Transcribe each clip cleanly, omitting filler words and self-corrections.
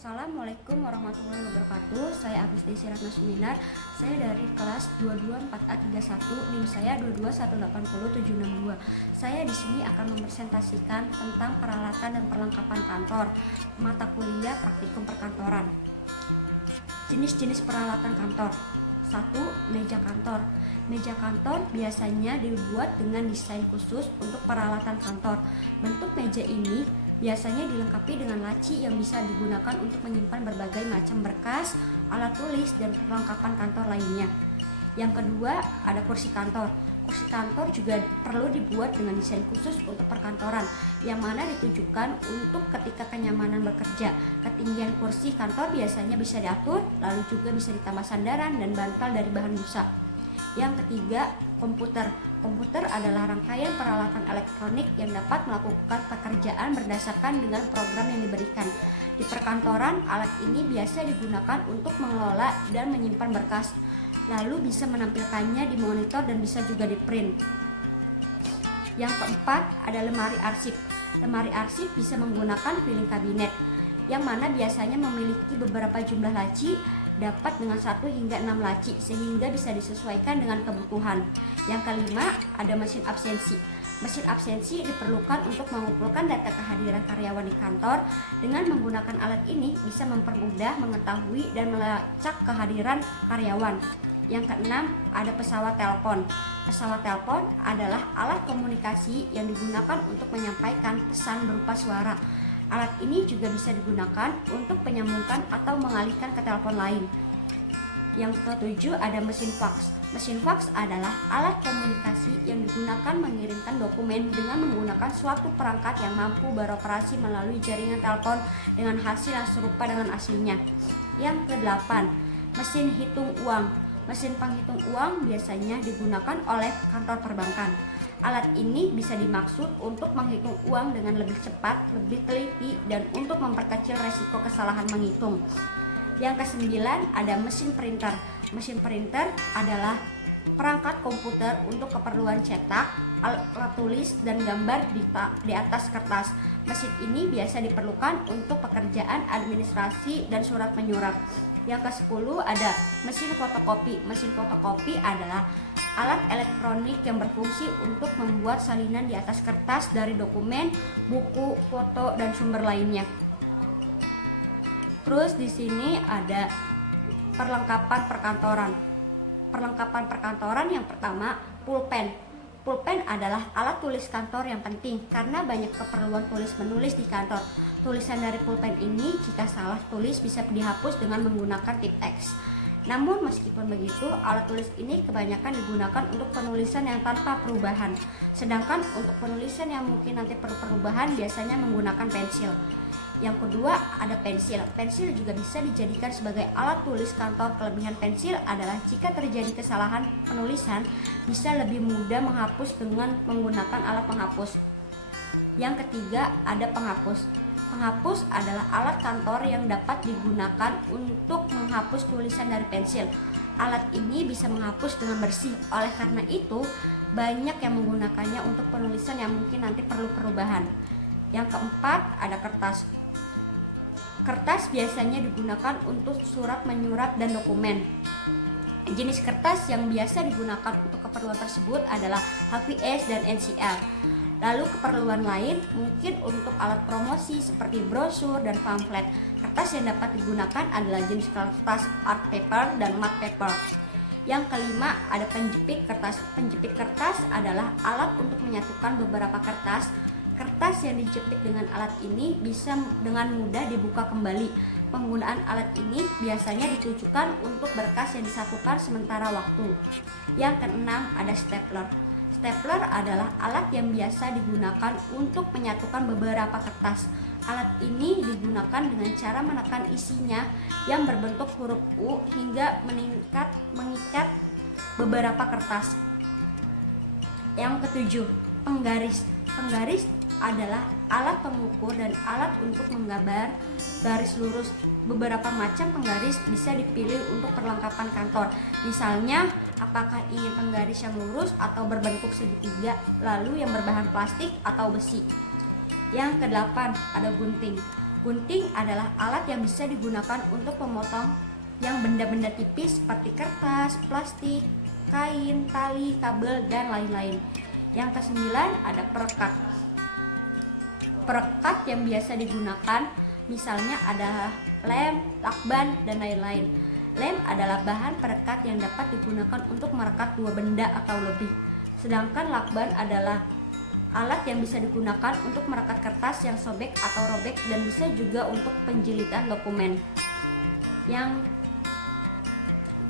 Assalamualaikum warahmatullahi wabarakatuh. Saya Agusti Ratna Suminar. Saya dari kelas 224A31, NIM saya 2218072. Saya di sini akan mempresentasikan tentang peralatan dan perlengkapan kantor, mata kuliah praktikum perkantoran. Jenis-jenis peralatan kantor. 1. Meja kantor. Meja kantor biasanya dibuat dengan desain khusus untuk peralatan kantor. Bentuk meja ini biasanya dilengkapi dengan laci yang bisa digunakan untuk menyimpan berbagai macam berkas, alat tulis, dan perlengkapan kantor lainnya. Yang kedua, ada kursi kantor. Kursi kantor juga perlu dibuat dengan desain khusus untuk perkantoran, yang mana ditujukan untuk ketika kenyamanan bekerja. Ketinggian kursi kantor biasanya bisa diatur, lalu juga bisa ditambah sandaran dan bantal dari bahan busa. Yang ketiga, komputer. Komputer adalah rangkaian peralatan elektronik yang dapat melakukan pekerjaan berdasarkan dengan program yang diberikan. Di perkantoran, alat ini biasa digunakan untuk mengelola dan menyimpan berkas, lalu bisa menampilkannya di monitor dan bisa juga di print. Yang keempat, ada lemari arsip. Lemari arsip bisa menggunakan filing kabinet, yang mana biasanya memiliki beberapa jumlah laci, dapat dengan 1 hingga 6 laci, sehingga bisa disesuaikan dengan kebutuhan. Yang kelima, ada mesin absensi. Mesin absensi diperlukan untuk mengumpulkan data kehadiran karyawan di kantor. Dengan menggunakan alat ini bisa mempermudah mengetahui dan melacak kehadiran karyawan. Yang keenam, ada pesawat telepon. Pesawat telepon adalah alat komunikasi yang digunakan untuk menyampaikan pesan berupa suara. Alat ini juga bisa digunakan untuk menyambungkan atau mengalihkan ke telepon lain. Yang ketujuh, ada mesin fax. Mesin fax adalah alat komunikasi yang digunakan mengirimkan dokumen dengan menggunakan suatu perangkat yang mampu beroperasi melalui jaringan telepon dengan hasil yang serupa dengan aslinya. Yang kedelapan, mesin hitung uang. Mesin penghitung uang biasanya digunakan oleh kantor perbankan. Alat ini bisa dimaksud untuk menghitung uang dengan lebih cepat, lebih teliti, dan untuk memperkecil resiko kesalahan menghitung. Yang kesembilan, ada mesin printer. Mesin printer adalah perangkat komputer untuk keperluan cetak, alat tulis, dan gambar di atas kertas. Mesin ini biasa diperlukan untuk pekerjaan administrasi dan surat menyurat. Yang ke-10, ada mesin fotokopi. Mesin fotokopi adalah alat elektronik yang berfungsi untuk membuat salinan di atas kertas dari dokumen, buku, foto, dan sumber lainnya. Terus di sini ada perlengkapan perkantoran. Perlengkapan perkantoran yang pertama, pulpen. Pulpen adalah alat tulis kantor yang penting karena banyak keperluan tulis menulis di kantor. Tulisan dari pulpen ini jika salah tulis bisa dihapus dengan menggunakan tip X. Namun meskipun begitu, alat tulis ini kebanyakan digunakan untuk penulisan yang tanpa perubahan. Sedangkan untuk penulisan yang mungkin nanti perlu perubahan biasanya menggunakan pensil. Yang kedua, ada pensil. Pensil juga bisa dijadikan sebagai alat tulis kantor. Kelebihan pensil adalah jika terjadi kesalahan penulisan, bisa lebih mudah menghapus dengan menggunakan alat penghapus. Yang ketiga, ada penghapus. Penghapus adalah alat kantor yang dapat digunakan untuk menghapus tulisan dari pensil. Alat ini bisa menghapus dengan bersih. Oleh karena itu, banyak yang menggunakannya untuk penulisan yang mungkin nanti perlu perubahan. Yang keempat, ada kertas. Kertas biasanya digunakan untuk surat menyurat dan dokumen. Jenis kertas yang biasa digunakan untuk keperluan tersebut adalah HVS dan NCL. Lalu keperluan lain mungkin untuk alat promosi seperti brosur dan pamflet. Kertas yang dapat digunakan adalah jenis kertas art paper dan matte paper. Yang kelima, ada penjepit kertas. Penjepit kertas adalah alat untuk menyatukan beberapa kertas. Kertas yang dijepit dengan alat ini bisa dengan mudah dibuka kembali. Penggunaan alat ini biasanya ditujukan untuk berkas yang disatukan sementara waktu. Yang keenam, ada stapler. Stapler adalah alat yang biasa digunakan untuk menyatukan beberapa kertas. Alat ini digunakan dengan cara menekan isinya yang berbentuk huruf U hingga mengikat beberapa kertas. Yang ketujuh, penggaris. Penggaris adalah alat pengukur dan alat untuk menggambar garis lurus. Beberapa macam penggaris bisa dipilih untuk perlengkapan kantor. Misalnya, apakah ingin penggaris yang lurus atau berbentuk segitiga, lalu yang berbahan plastik atau besi. Yang kedelapan, ada gunting. Gunting adalah alat yang bisa digunakan untuk memotong yang benda-benda tipis seperti kertas, plastik, kain, tali, kabel, dan lain-lain. Yang kesembilan ada perekat. Perekat yang biasa digunakan misalnya adalah lem, lakban, dan lain-lain. Lem adalah bahan perekat yang dapat digunakan untuk merekat dua benda atau lebih. Sedangkan lakban adalah alat yang bisa digunakan untuk merekat kertas yang sobek atau robek dan bisa juga untuk penjilitan dokumen. Yang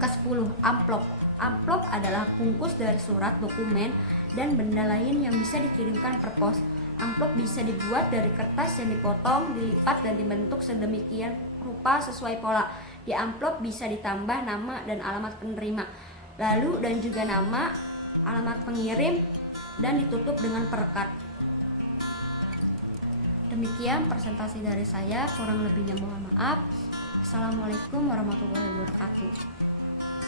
ke-10, amplop. Amplop adalah bungkus dari surat, dokumen, dan benda lain yang bisa dikirimkan per pos. Amplop bisa dibuat dari kertas yang dipotong, dilipat, dan dibentuk sedemikian rupa sesuai pola. Di amplop bisa ditambah nama dan alamat penerima, lalu dan juga nama, alamat pengirim, dan ditutup dengan perekat. Demikian presentasi dari saya, kurang lebihnya mohon maaf. Assalamualaikum warahmatullahi wabarakatuh.